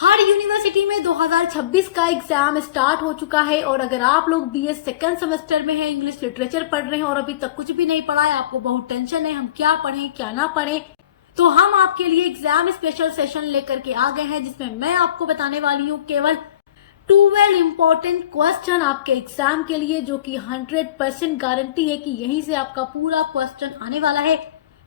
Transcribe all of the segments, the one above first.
हर university में 2026 का exam start हो चुका है और अगर आप लोग बीएस सेकेंड सेमेस्टर में हैं, इंग्लिश लिटरेचर पढ़ रहे हैं और अभी तक कुछ भी नहीं पढ़ा है, आपको बहुत टेंशन है हम क्या पढ़ें क्या ना पढ़ें, तो हम आपके लिए एग्जाम स्पेशल सेशन लेकर के आ गए हैं जिसमें मैं आपको बताने वाली हूँ केवल 12 इम्पोर्टेंट क्वेश्चन आपके एग्जाम के लिए, जो कि 100% गारंटी है कि यहीं से आपका पूरा क्वेश्चन आने वाला है।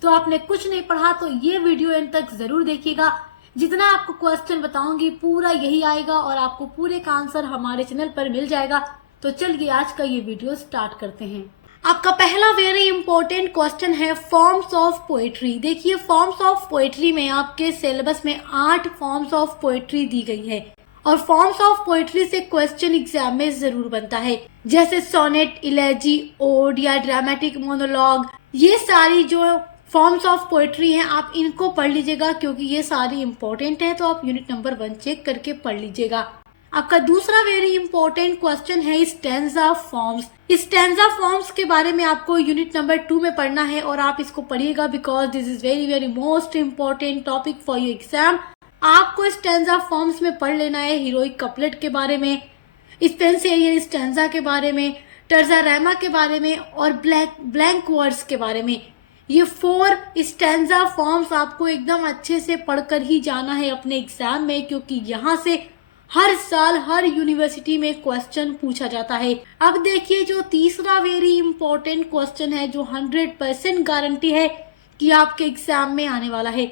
तो आपने कुछ नहीं पढ़ा तो ये वीडियो एंड तक जरूर देखिएगा। जितना आपको क्वेश्चन बताऊंगी पूरा यही आएगा और आपको पूरे का आंसर हमारे चैनल पर मिल जाएगा। तो चलिए आज का ये वीडियो स्टार्ट करते हैं। आपका पहला वेरी इंपॉर्टेंट क्वेश्चन है फॉर्म्स ऑफ पोएट्री। देखिए फॉर्म्स ऑफ पोएट्री में आपके सिलेबस में 8 फॉर्म्स ऑफ पोएट्री दी गई है और फॉर्म्स ऑफ पोएट्री से क्वेश्चन एग्जाम में जरूर बनता है, जैसे सोनेट, इलेजी, ओड या ड्रामेटिक मोनोलॉग। ये सारी जो फॉर्म्स ऑफ पोएट्री हैं आप इनको पढ़ लीजिएगा क्योंकि ये सारी इंपॉर्टेंट है। तो आप यूनिट नंबर 1 चेक करके पढ़ लीजिएगा। आपका दूसरा वेरी इंपॉर्टेंट क्वेश्चन है स्टैंजा फॉर्म्स। स्टैंजा फॉर्म्स के बारे में आपको यूनिट नंबर 2 में पढ़ना है और आप इसको पढ़िएगा because this is very very most important topic for your exam. आपको स्टैंजा फॉर्म्स में पढ़ लेना है हीरोइक कपलेट के बारे में, स्पेंसरियन स्टैंजा के बारे में, टर्जारैमा के बारे में और ब्लैंक वर्ड्स के बारे में। ये 4 स्टैंजा फॉर्म्स आपको एकदम अच्छे से पढ़कर ही जाना है अपने एग्जाम में, क्योंकि यहाँ से हर साल हर यूनिवर्सिटी में क्वेश्चन पूछा जाता है। अब देखिए जो तीसरा वेरी इंपॉर्टेंट क्वेश्चन है जो 100% गारंटी है कि आपके एग्जाम में आने वाला है।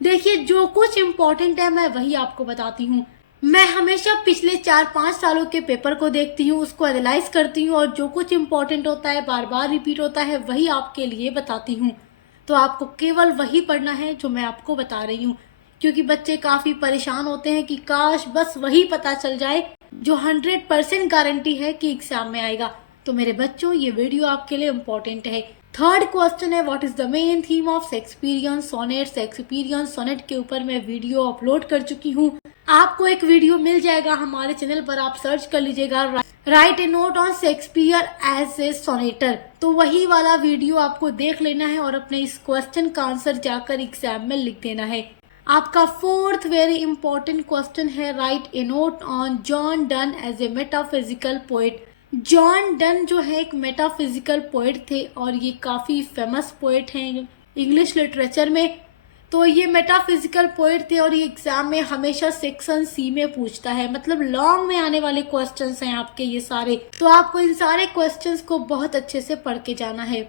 देखिए जो कुछ इम्पोर्टेंट है मैं वही आपको बताती हूँ। मैं हमेशा पिछले 4-5 सालों के पेपर को देखती हूँ, उसको एनालाइज करती हूँ और जो कुछ इम्पोर्टेंट होता है बार बार रिपीट होता है वही आपके लिए बताती हूँ। तो आपको केवल वही पढ़ना है जो मैं आपको बता रही हूँ, क्योंकि बच्चे काफी परेशान होते हैं कि काश बस वही पता चल जाए जो 100% गारंटी है कि एग्जाम में आएगा। तो मेरे बच्चों ये वीडियो आपके लिए इम्पोर्टेंट है। थर्ड क्वेश्चन है what is the main theme of Shakespearean sonnet. Shakespearean sonnet के ऊपर मैं वीडियो अपलोड कर चुकी हूँ। आपको एक वीडियो मिल जाएगा हमारे चैनल पर, आप सर्च कर लीजिएगा write a note on Shakespeare as a sonneteer. तो वही वाला वीडियो आपको देख लेना है और अपने इस क्वेश्चन का आंसर जाकर एग्जाम में लिख देना है। आपका फोर्थ वेरी इंपॉर्टेंट क्वेश्चन है write a note on John Donne as a metaphysical poet. John Donne जो है एक मेटाफिजिकल पोएट थे और ये काफी फेमस पोएट हैं इंग्लिश लिटरेचर में। तो ये मेटाफिजिकल पोएट थे और ये एग्जाम में हमेशा सेक्शन सी में पूछता है, मतलब लॉन्ग में आने वाले क्वेश्चंस हैं आपके ये सारे। तो आपको इन सारे क्वेश्चंस को बहुत अच्छे से पढ़ के जाना है।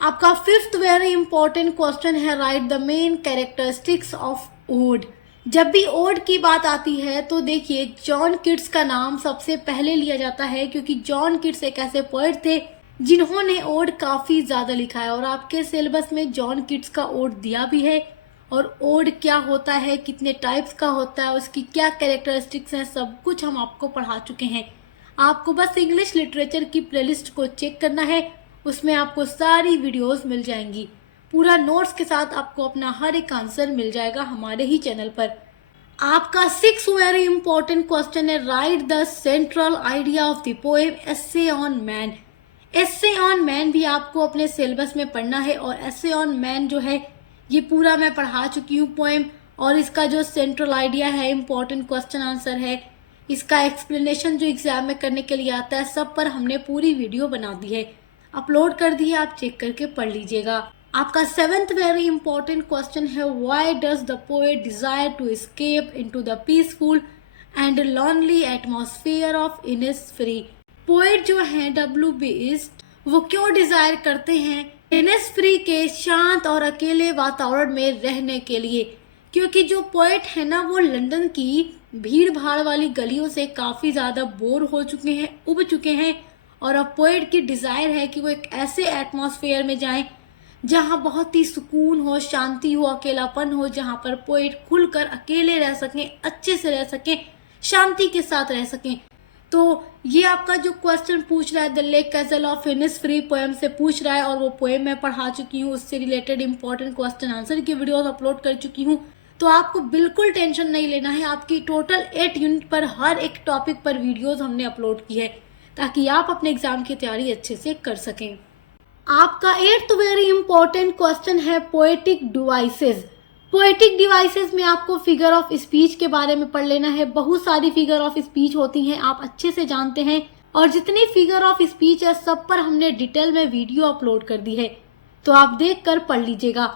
आपका फिफ्थ वेरी इंपॉर्टेंट क्वेश्चन है write the main characteristics of ode. जब भी ओड की बात आती है तो देखिए जॉन किट्स का नाम सबसे पहले लिया जाता है, क्योंकि जॉन किट्स एक ऐसे पोएट थे जिन्होंने ओड काफी ज्यादा लिखा है और आपके सिलेबस में जॉन किट्स का ओड दिया भी है। और ओड क्या होता है, कितने टाइप्स का होता है, उसकी क्या कैरेक्टरिस्टिक्स हैं, सब कुछ हम आपको पढ़ा चुके हैं। आपको बस इंग्लिश लिटरेचर की प्लेलिस्ट को चेक करना है, उसमें आपको सारी वीडियोस मिल जाएंगी। पूरा नोट्स के साथ आपको अपना हर एक आंसर मिल जाएगा हमारे ही चैनल पर। आपका 6 वेरी इंपॉर्टेंट क्वेश्चन है write the central idea of the poem essay on man. Essay on man भी आपको अपने सिलेबस में पढ़ना है और एसे ऑन मैन जो है ये पूरा मैं पढ़ा चुकी हूँ पोएम, और इसका जो सेंट्रल आइडिया है, इंपॉर्टेंट क्वेश्चन आंसर है, इसका एक्सप्लेनेशन जो एग्जाम में करने के लिए आता है, सब पर हमने पूरी वीडियो बना दी है, अपलोड कर दी है, आप चेक करके पढ़ लीजिएगा। आपका 7th वेरी इंपॉर्टेंट क्वेश्चन है why does the poet desire to escape into the peaceful and lonely atmosphere of Innisfree. Poet जो है W.B. ईस्ट वो क्यों डिजायर करते हैं इनिसफ्री के शांत और अकेले वातावरण में रहने के लिए, क्योंकि जो पोएट है ना वो लंदन की भीड़ भाड़ वाली गलियों से काफी ज्यादा बोर हो चुके हैं, उब चुके हैं, और अब पोएट की डिजायर है कि वो एक ऐसे एटमॉस्फेयर में जाएं जहां बहुत ही सुकून हो, शांति हो, अकेलापन हो, जहां पर पोएट खुलकर अकेले रह सकें, अच्छे से रह सकें, शांति के साथ रह सकें। तो ये आपका जो क्वेश्चन पूछ रहा है the lake castle of Innisfree poem से पूछ रहा है और वो पोएम मैं पढ़ा चुकी हूँ, उससे रिलेटेड इंपॉर्टेंट क्वेश्चन आंसर की वीडियोस अपलोड कर चुकी हूँ। तो आपको बिल्कुल टेंशन नहीं लेना है, आपकी टोटल 8 यूनिट पर हर एक टॉपिक पर वीडियोस हमने अपलोड की है ताकि आप अपने एग्जाम की तैयारी अच्छे से कर सकें। आपका 8th वेरी इंपॉर्टेंट क्वेश्चन है पोएटिक डिवाइसेस। पोएटिक डिवाइसेस में आपको फिगर ऑफ स्पीच के बारे में पढ़ लेना है। बहुत सारी फिगर ऑफ स्पीच होती हैं, आप अच्छे से जानते हैं, और जितनी फिगर ऑफ स्पीच है सब पर हमने डिटेल में वीडियो अपलोड कर दी है, तो आप देख कर पढ़ लीजिएगा।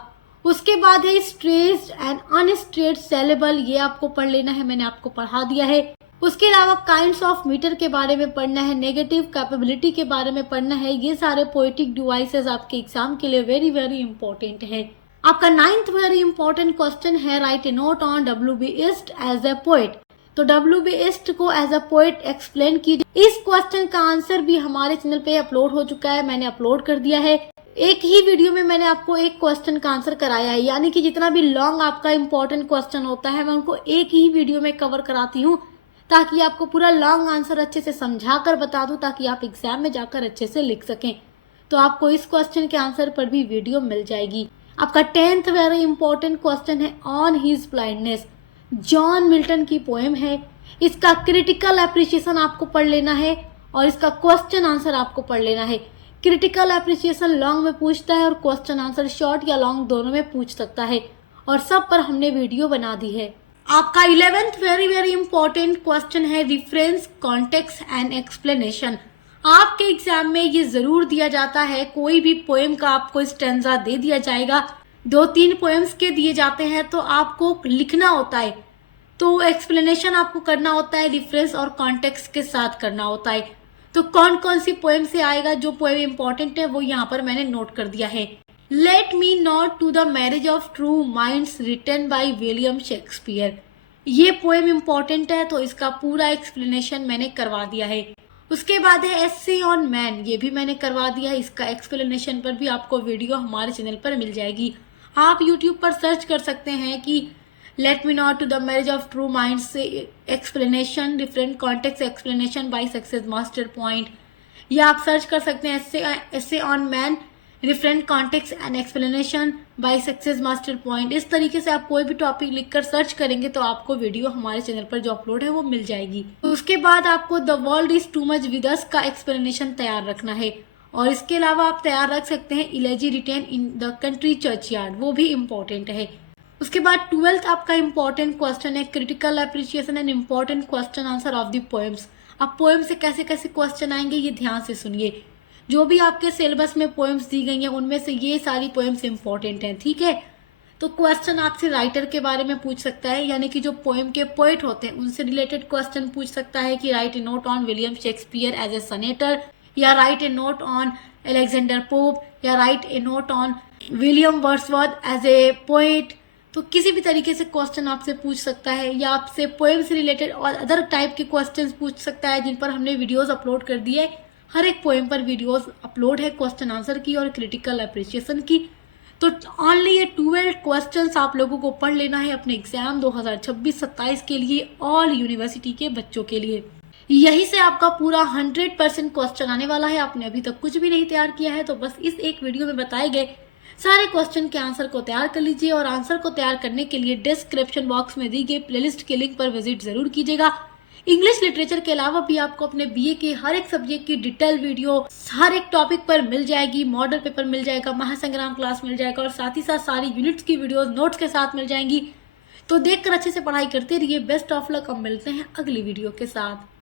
उसके बाद है स्ट्रेस्ड एंड अनस्ट्रेट सेलेबल, ये आपको पढ़ लेना है, मैंने आपको पढ़ा दिया है। उसके अलावा काइंड्स ऑफ मीटर के बारे में पढ़ना है, नेगेटिव कैपेबिलिटी के बारे में पढ़ना है। ये सारे पोएटिक डिवाइसेस आपके एग्जाम के लिए वेरी वेरी इंपॉर्टेंट है। आपका 9th वेरी इंपॉर्टेंट क्वेश्चन है, write a note on W.B. Yeats as a poet. तो W.B. Yeats को एज अ पोएट एक्सप्लेन कीजिए। इस क्वेश्चन का आंसर भी हमारे चैनल पे अपलोड हो चुका है, मैंने अपलोड कर दिया है। एक ही वीडियो में मैंने आपको एक क्वेश्चन का आंसर कराया है, यानी कि जितना भी लॉन्ग आपका इंपॉर्टेंट क्वेश्चन होता है मैं उनको एक ही वीडियो में कवर कराती हूँ, ताकि आपको पूरा लॉन्ग आंसर अच्छे से समझा कर बता दूं, ताकि आप एग्जाम में जाकर अच्छे से लिख सकें। तो आपको इस क्वेश्चन के आंसर पर भी वीडियो मिल जाएगी। आपका 10th वेरी इंपॉर्टेंट क्वेश्चन है, on his blindness, John Milton की पोएम है। इसका क्रिटिकल एप्रिसिएशन आपको पढ़ लेना है और इसका क्वेश्चन आंसर आपको पढ़ लेना है। क्रिटिकल एप्रिसिएशन लॉन्ग में पूछता है और क्वेश्चन आंसर शॉर्ट या लॉन्ग दोनों में पूछ सकता है, और सब पर हमने वीडियो बना दी है। आपका 11th very very important question है, रिफरेंस, कॉन्टेक्स्ट एंड एक्सप्लेनेशन। आपके एग्जाम में ये जरूर दिया जाता है, कोई भी पोएम का आपको स्टैंजा दे दिया जाएगा, 2-3 पोएम्स के दिए जाते हैं, तो आपको लिखना होता है, तो एक्सप्लेनेशन आपको करना होता है, रिफरेंस और कॉन्टेक्स्ट के साथ करना होता है। तो कौन कौन सी पोएम से आएगा, जो पोएम इंपॉर्टेंट है वो यहाँ पर मैंने नोट कर दिया है। Let me not to the marriage of true minds written by William Shakespeare, ये पोएम इंपॉर्टेंट है, तो इसका पूरा एक्सप्लेनेशन मैंने करवा दिया है। उसके बाद है एस्से ऑन मैन, ये भी मैंने करवा दिया है, इसका एक्सप्लेनेशन पर भी आपको वीडियो हमारे चैनल पर मिल जाएगी। आप यूट्यूब पर सर्च कर सकते हैं कि let me not to the marriage of true minds से explanation, different context explanation by success master point, या आप सर्च कर सकते हैं essay on man, different context and explanation by success master point. इस तरीके से आप कोई भी टॉपिक लिखकर सर्च करेंगे तो आपको वीडियो हमारे चैनल पर जो अपलोड है वो मिल जाएगी। तो उसके बाद आपको the world is too much with us का एक्सप्लेनेशन तैयार रखना है, और इसके अलावा आप तैयार रख सकते हैं elegy written in the country churchyard, वो भी इम्पोर्टेंट है। उसके बाद 12th आपका इंपॉर्टेंट क्वेश्चन है, critical appreciation and important question answer of the poems. अब पोएम से कैसे कैसे क्वेश्चन आएंगे ये ध्यान से सुनिए। जो भी आपके सिलेबस में पोएम्स दी गई हैं उनमें से ये सारी पोएम्स इंपॉर्टेंट हैं, ठीक है। तो क्वेश्चन आपसे राइटर के बारे में पूछ सकता है, यानी कि जो पोएम के पोएट होते हैं उनसे रिलेटेड क्वेश्चन पूछ सकता है कि write a note on William Shakespeare as a sonneteer, या write a note on Alexander Pope, या write a note on William Wordsworth as a poet. तो किसी भी तरीके से क्वेश्चन आपसे पूछ सकता है, या आपसे पोएम से रिलेटेड और अदर टाइप के क्वेश्चंस पूछ सकता है, जिन पर हमने वीडियोस अपलोड कर दी है। हर एक पोएम पर वीडियोस अपलोड है क्वेश्चन आंसर की और क्रिटिकल एप्रिसिएशन की। तो ओनली ये 12 क्वेश्चंस आप लोगों को पढ़ लेना है अपने एग्जाम 2026-27 के लिए, ऑल यूनिवर्सिटी के बच्चों के लिए। यही से आपका पूरा 100% क्वेश्चन आने वाला है। आपने अभी तक कुछ भी नहीं तैयार किया है तो बस इस एक वीडियो में बताए गए सारे क्वेश्चन के आंसर को तैयार कर लीजिए, और आंसर को तैयार करने के लिए डिस्क्रिप्शन बॉक्स में दी गई प्लेलिस्ट के लिंक पर विजिट जरूर कीजिएगा। इंग्लिश लिटरेचर के अलावा भी आपको अपने बीए के हर एक सब्जेक्ट की डिटेल वीडियो हर एक टॉपिक पर मिल जाएगी, मॉडल पेपर मिल जाएगा, महासंग्राम क्लास मिल जाएगा, और साथ ही साथ सारी यूनिट्स की वीडियोस नोट्स के साथ मिल जाएंगी। तो देखकर अच्छे से पढ़ाई करते रहिए। Best of luck. अब मिलते हैं अगली वीडियो के साथ।